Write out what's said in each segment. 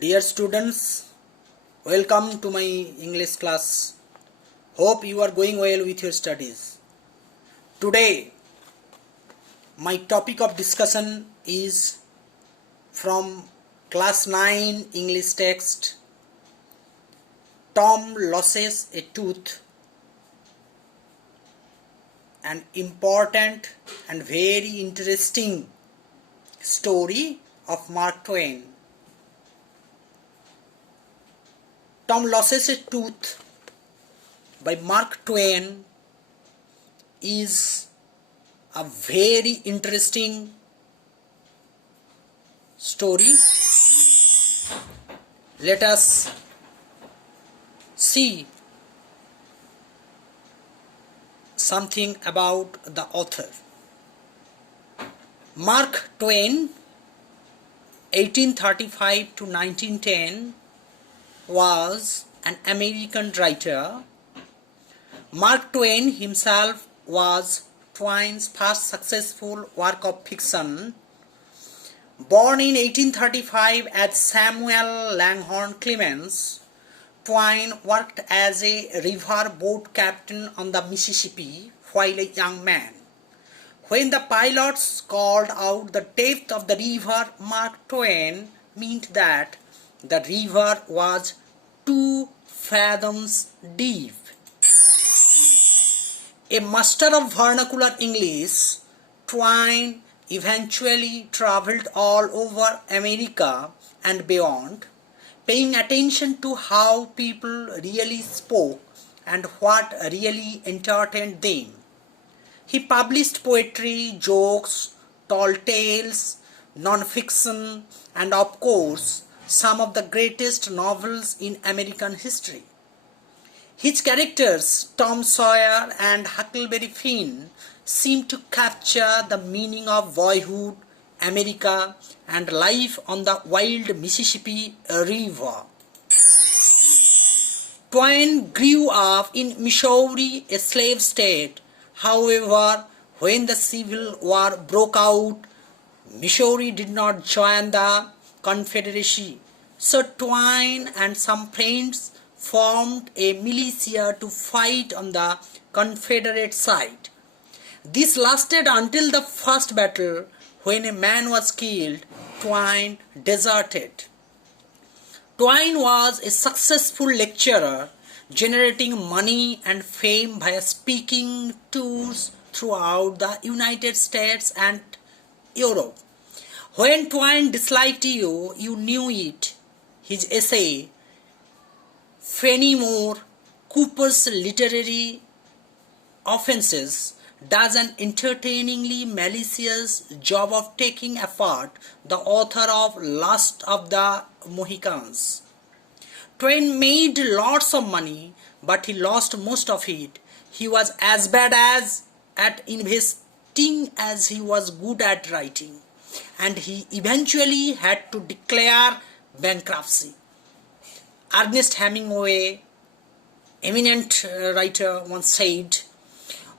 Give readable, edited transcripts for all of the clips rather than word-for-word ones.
Dear students, welcome to my English class. Hope you are going well with your studies. Today, my topic of discussion is from class 9 English text. Tom loses a tooth. An important and very interesting story of Mark Twain. Tom Loses a Tooth by Mark Twain is a very interesting story. Let us see something about the author. Mark Twain, 1835 to 1910, was an American writer. Mark Twain himself was Twain's first successful work of fiction. Born in 1835 as Samuel Langhorne Clemens, Twain worked as a river boat captain on the Mississippi while a young man. When the pilots called out the depth of the river, Mark Twain meant that the river was 2 fathoms deep. A master of vernacular English, Twain eventually traveled all over America and beyond, paying attention to how people really spoke and what really entertained them. He published poetry, jokes, told tales, non-fiction, and of course, some of the greatest novels in American history. His characters, Tom Sawyer and Huckleberry Finn, seem to capture the meaning of boyhood, America, and life on the wild Mississippi River. Twain grew up in Missouri, a slave state. However, when the Civil War broke out, Missouri did not join the Confederacy. So Twain and some friends formed a militia to fight on the Confederate side. This lasted until the first battle, when a man was killed. Twain deserted. Twain was a successful lecturer, generating money and fame via speaking tours throughout the United States and Europe. When Twain disliked you, you knew it. His essay, Fenimore Cooper's Literary Offenses, does an entertainingly malicious job of taking apart the author of Last of the Mohicans. Twain made lots of money, but he lost most of it. He was as bad at investing as he was good at writing, and he eventually had to declare bankruptcy. Ernest Hemingway, eminent writer, once said,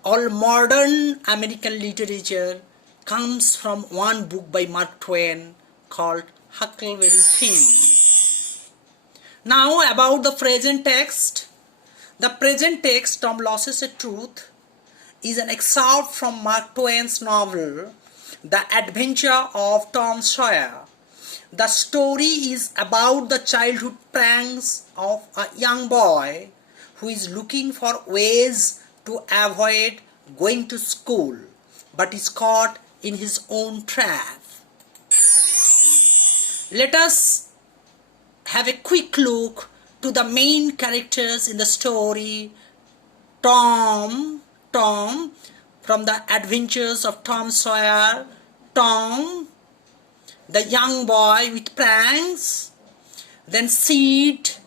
"All modern American literature comes from one book by Mark Twain called Huckleberry Finn." Now about the present text. The present text, Tom Loses a Tooth, is an excerpt from Mark Twain's novel, The Adventure of Tom Sawyer. The story is about the childhood pranks of a young boy who is looking for ways to avoid going to school, but is caught in his own trap. Let us have a quick look to the main characters in the story. Tom from the Adventures of Tom Sawyer. Tom, the young boy with pranks. Then Sid,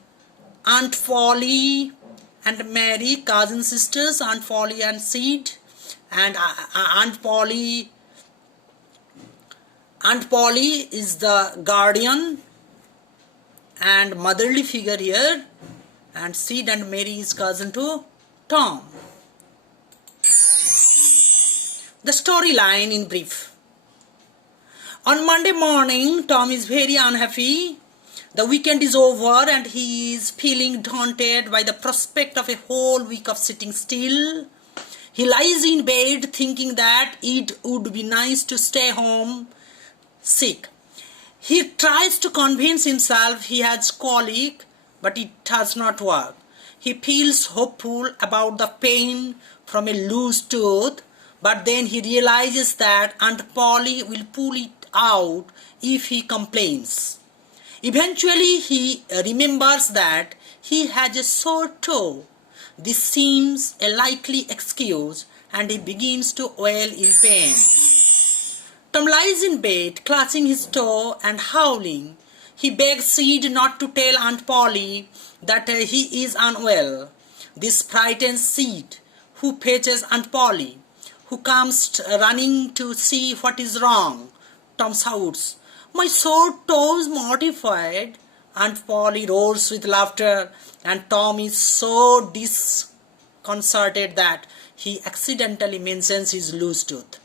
Aunt Polly and Mary, cousin sisters, Aunt Polly and Sid. And Aunt Polly is the guardian and motherly figure here, and Sid and Mary is cousin to Tom. The storyline in brief. On Monday morning, Tom is very unhappy. The weekend is over and he is feeling daunted by the prospect of a whole week of sitting still. He lies in bed thinking that it would be nice to stay home sick. He tries to convince himself he has colic, but it does not work. He feels hopeful about the pain from a loose tooth, but then he realizes that Aunt Polly will pull it out if he complains. Eventually he remembers that he has a sore toe. This seems a likely excuse and he begins to wail in pain. Tom lies in bed, clutching his toe and howling. He begs Sid not to tell Aunt Polly that he is unwell. This frightens Sid, who fetches Aunt Polly, who comes running to see what is wrong. Tom shouts, "My sore toe is mortified." Aunt Polly roars with laughter, and Tom is so disconcerted that he accidentally mentions his loose tooth.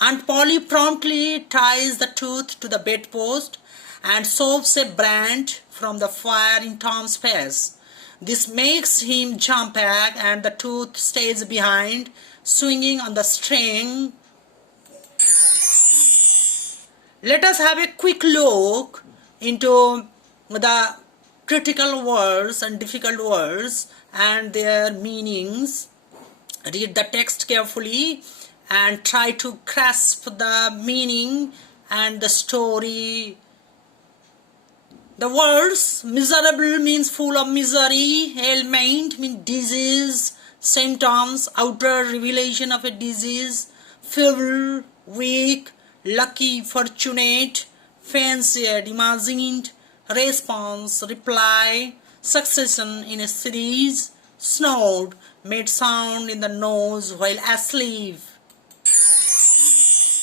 Aunt Polly promptly ties the tooth to the bedpost and shoves a brand from the fire in Tom's face. This makes him jump back and the tooth stays behind, swinging on the string. Let us have a quick look into the critical words and difficult words and their meanings. Read the text carefully and try to grasp the meaning and the story. The words miserable means full of misery, ailment means disease, symptoms, outer revelation of a disease, feeble, weak, lucky, fortunate, fancied, imagined, response, reply, succession in a series, snored, made sound in the nose while asleep.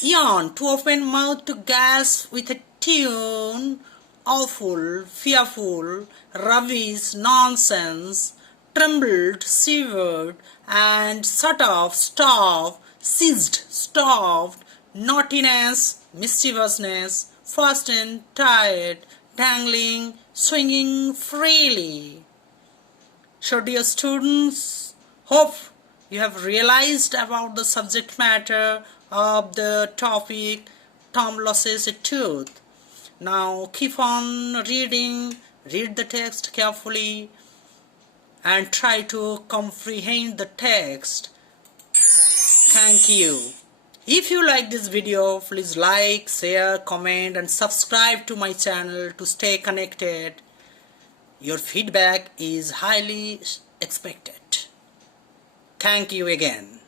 Yawn, to open mouth to gasp with a tune, awful, fearful, rubbish, nonsense, trembled, shivered, and sort of, stopped, seized, stopped, naughtiness, mischievousness, fastened, tired, dangling, swinging freely. So dear students, hope you have realized about the subject matter of the topic Tom loses a tooth. Now keep on reading, read the text carefully and try to comprehend the text. Thank you. If you like this video, please like, share, comment and subscribe to my channel to stay connected. Your feedback is highly expected. Thank you again.